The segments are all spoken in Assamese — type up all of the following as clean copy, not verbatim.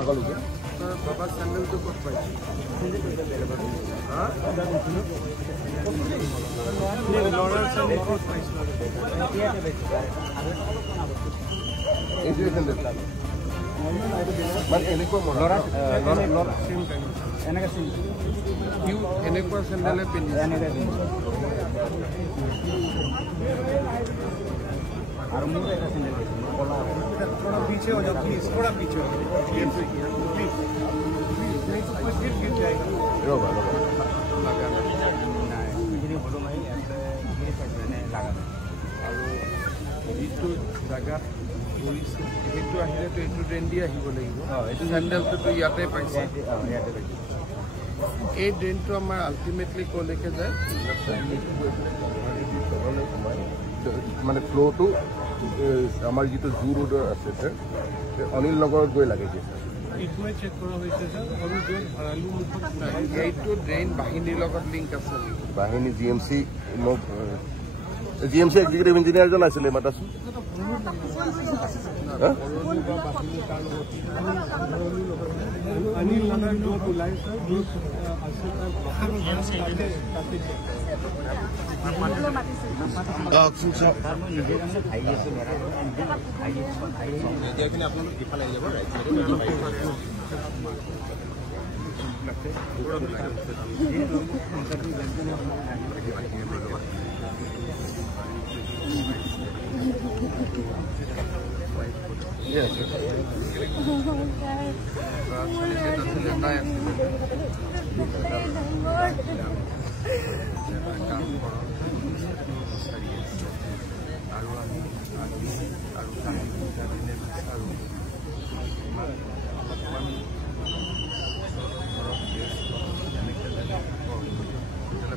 আগলৈকে বাবা চেণ্ডেলটো ক'ত পাইছে ল'ৰাৰ চেণ্ডেল ক'ত পাইছে এইটোৱে চেণ্ডেল মানে এনেকুৱা ল'ৰা এনেকুৱা চেণ্ডেলে পিন্ধিছে और मुझे ऐसा सिंगल थोड़ा पीछे हो जाओ प्लीज थोड़ा पीछे हो जाओ प्लीज गिर जाएगा আৰু এইটো জাগাত পৰিছে সেইটো আহিলেতো এইটো ড্ৰেইন দি আহিব লাগিব এইটো চেণ্ডেলটোতো ইয়াতে পাইছে এই ড্ৰেইনটো আমাৰ আল্টিমেটলি ক'লৈকে যায় মানে ফ্ল'টো আমাৰ যিটো জু ৰোডৰ আছে স্যাৰ অনিল নগৰত গৈ লাগেগৈ এইটোৱে চেক কৰা হৈছে স্যাৰ আৰু য'ত ভৰালি মুখত এইটো ড্ৰেইন বাহিনীৰ লগত লিংক আছে বাহিনী জি এম চি এক্সিকিউটিভ ইঞ্জিনিয়াৰজন আছিলে মাতাচোন অনিল নগৰ য'ত ওলাইছে য'ত আছে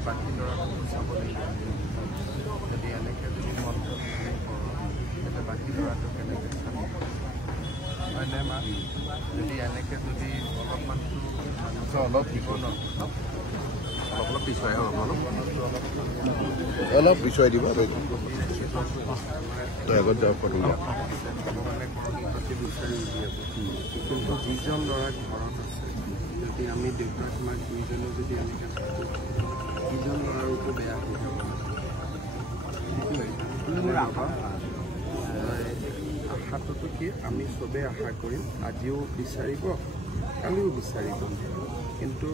বাকী ল'ৰাটোকো চাব লাগিব যদি এনেকৈ যদি মনটো তেতিয়া বাকী ল'ৰাটো কেনেকৈ চাব হয়নে মা যদি এনেকৈ যদি অলপমানটো অলপ দিব ন অলপ পিছুৱাই অলপ পিছুৱাই দিব তই আগত যাব পাৰিম ভগৱানে কণী বিচাৰি উলিয়াব কিন্তু যিজন ল'ৰা ঘৰত আছে যদি আমি দেউতাক মাক দুইজনে যদি এনেকৈ থাকোঁ ইজন ল'ৰাৰোতো বেয়া হৈ যাব মোৰ আশাটোতো কি আমি চবেই আশা কৰিম আজিও বিচাৰিব কালিও বিচাৰিব কিন্তু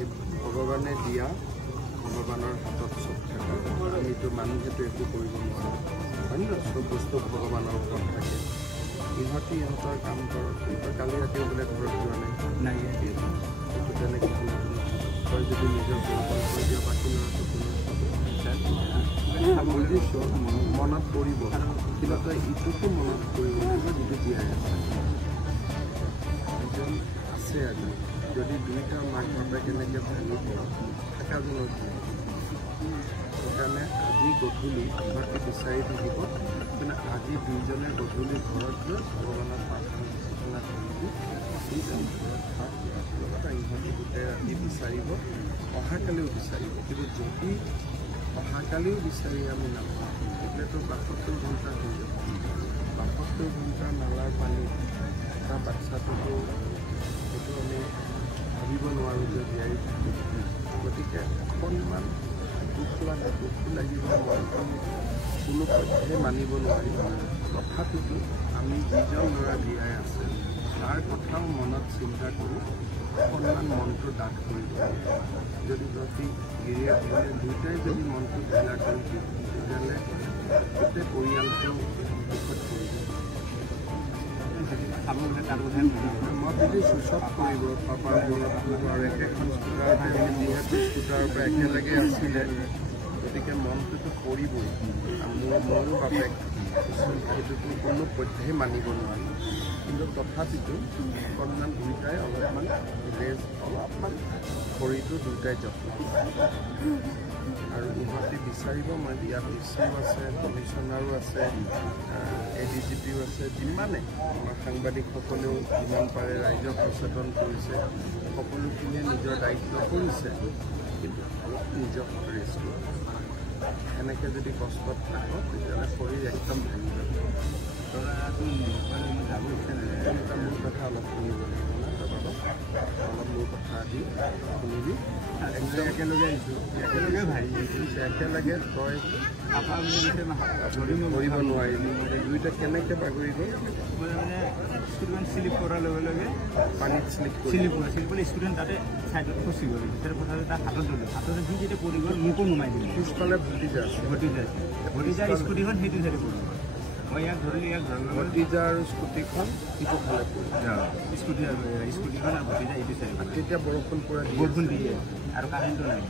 এই ভগৱানে দিয়া ভগৱানৰ হাতত চব থাকে আমিতো মানুহেতো একো কৰিব নোৱাৰোঁ হয় ন চব বস্তু ভগৱানৰ ওপৰত থাকে ইহঁতে ইহঁতৰ কাম কৰক কালি ৰাতিও বোলে ঘৰত যোৱা নাই সেইটো তেনেকৈ তই যদি নিজৰ পৰিকল্পনা কৰি দিয় বাকী ল'ৰাটো কোনো বুজিছোঁ মনত পৰিব কিন্তু তই ইটোকো মনত কৰিব লাগিব যিটো জীয়াই আছে এজন আছে আজি যদি দুইটা মাক বাপেক কেনেকৈ ভাঙি পৰক থকাজনৰ সেইকাৰণে আজি গধূলি ইহঁতে বিচাৰি থাকিব কিন্তু আজি দুইজনে গধূলি ঘৰত গৈ ভগৱানৰ প্ৰাৰ্থনা কৰিব দুইজন ঘৰত লগতে ইহঁতে গোটেই ৰাতি বিচাৰিব অহাকালিও বিচাৰিব কিন্তু যদি অহাকালিও বিচাৰি আমি নাপাওঁ তেতিয়াতো ৭২ ঘণ্টা হৈ যাব ৭২ ঘণ্টা নালাৰ পানী এটা বাচ্ছাটোতো সেইটো আমি ভাবিব নোৱাৰোঁ যে জীয়াই থাকিব গতিকে অকণমান দুখ লাগিব মনটো কোনো পধ্যে মানিব নোৱাৰিব তথাপিতো আমি যিজন ল'ৰা জীয়াই আছে তাৰ কথাও মনত চিন্তা কৰি অকণমান মনটো ডাঠ কৰি দিব যদি প্ৰতি গিৰিয়ে দুয়োটাই যদি মনটো ঢিলা কৰি দিয়ে তেতিয়াহ'লে গোটেই পৰিয়ালটো দুখত পৰিব মই বুজিছোঁ চব কৰিব পাপাৰ মূৰত আৰু একেখন স্কুটাৰ যিহেতু স্কুটাৰৰ পৰা একেলগে আছিলে গতিকে মনটোতো পৰিবই ময়ো বাপেক সেইটোতো কোনো পধ্যেই মানিব নোৱাৰোঁ কিন্তু তথাপিতো অকণমান দুয়োটাই অলপমান অলপমান শৰীৰটো দুয়োটাই যত্ন আৰু ইহঁতে বিচাৰিব মই ইয়াত ইচিও আছে কমিশ্যনাৰো আছে ADGPও আছে যিমানে আমাৰ সাংবাদিকসকলেও যিমান পাৰে ৰাইজক সচেতন কৰিছে সকলোখিনিয়ে নিজৰ দায়িত্ব কৰিছে কিন্তু অলপ নিজক ৰেষ্ট এনেকৈ যদি কষ্টত থাকক তেতিয়াহ'লে শৰীৰ একদম ভাঙি যাব কথা অলপ শুনিব লাগিব না অলপ মোৰ কথা আদি শুনিবি একদম একেলগে আহিছোঁ একেলগে ভাই একেলগে তই ধৰিব নোৱাৰিলি দুইটা কেনেকৈ বাগৰি গ'ল মই মানে স্কুটিখন শ্লিপ কৰাৰ লগে লগে পানীত শ্লিপ শ্লিপ কৰিলে স্কুটিখন তাতে ছাইডত ফচি গ'ল তাৰ কথাটো তাৰ হাতত ধৰিলোঁ হাতত সি যেতিয়া পৰি গ'ল মোকো নমাই দিলে পিছফালে ভতিজা ভতিজাৰ স্কুটিখন সেইটো চাইডে পৰি গ'ল মই ইয়াক ধৰিলোঁ ইয়াক ধৰিলোঁ ভতিজা আৰু স্কুটিখন সিটো ফালে পৰিল স্কুটিখন আৰু ভতিজা এইটো চাইডে তেতিয়া বৰষুণ পৰে বৰষুণ দিয়ে আৰু কাৰেণ্টটো নাই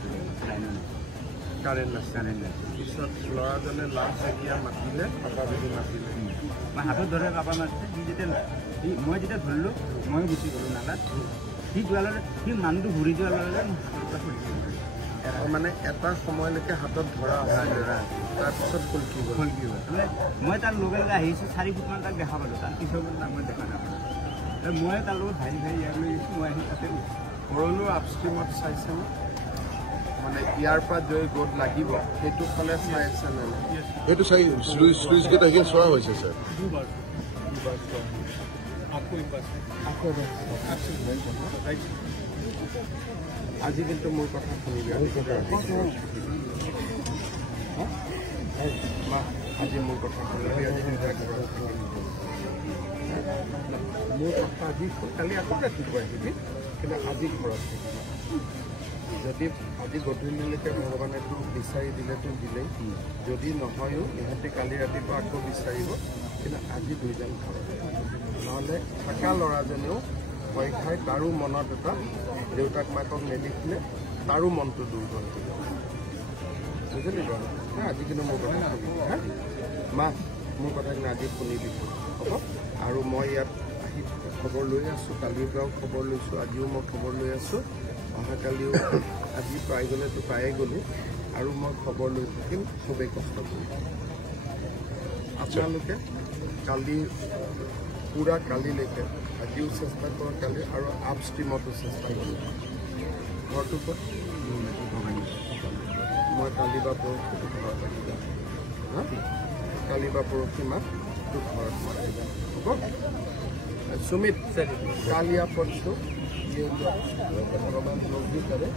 লাইনো নাই কাৰেণ্ট নাছিলে পিছত ল'ৰাজনে লাভ যেতিয়া মাতিলে পাপা বুলি মাতিলে মই হাতত ধৰে পাপা মাতিছে সি যেতিয়া মই যেতিয়া ধৰিলোঁ ময়ো গুচি গ'লোঁ নালাত সি যোৱাৰ লগে সি মানুহটো ঘূৰি যোৱাৰ লগে লগে মানে এটা সময়লৈকে হাতত ধৰা তাৰপিছত ফুলকি গ'ল মানে মই তাৰ লগে লগে আহিছোঁ 4 ফুটমান তাক দেখা পালোঁ তাৰ পিছৰ তাক মই দেখা নাপালোঁ মই তাৰ লগত ভাই ইয়াক লৈ গৈছোঁ মই আহি তাতে ভৰলুৰ আপষ্ট্ৰীমত চাইছেনে মানে ইয়াৰ পৰা জয় গোট লাগিব সেইটো ফালে চাই আছে নে সেইটো চাই শ্লুইচ গেট আহি চোৱা হৈছে ছাৰ আজি কিন্তু মোৰ কথা শুনিবি আজি মোৰ কথা শুনিবি মোৰ কথা আজি কালি আকৌ ৰাতিপুৱা আহিবি কিন্তু আজি ঘৰত যদি আজি গধূলিলৈকে ভগৱানে তোক বিচাৰি দিলে তোক দিলেই যদি নহয়ো ইহঁতে কালি ৰাতিপুৱা আকৌ বিচাৰিব কিন্তু আজি দুইজন খাব নহ'লে থকা ল'ৰাজনেও ভয় খাই তাৰো মনত এটা দেউতাক মাকক নেদেখিলে তাৰো মনটো দুৰ্বল বুজিলি বাৰু আজি কিন্তু মোৰ কথা শুনিবি হা মা মোৰ কথাখিনি আজি শুনিবি হ'ব আৰু মই ইয়াত আহি খবৰ লৈ আছোঁ কালিৰ পৰাও খবৰ লৈছোঁ আজিও মই খবৰ লৈ আছোঁ অহাকালিও আজি পাই গ'লেতো পায়ে গ'লোঁ আৰু মই খবৰ লৈ থাকিম খুবেই কষ্ট কৰিম আপোনালোকে কালি পূৰা কালিলৈকে আজিও চেষ্টা কৰক কালি আৰু আপষ্ট্ৰীমতো চেষ্টা কৰিম ঘৰটো ক'ত মই কালি বা পৰহি ঘৰত আহি যাম হা কালি বা পৰহি মাক তোৰ ঘৰত মই আহি যাম হ'ব सुमित कल या परसों ये भगवान जो भी करे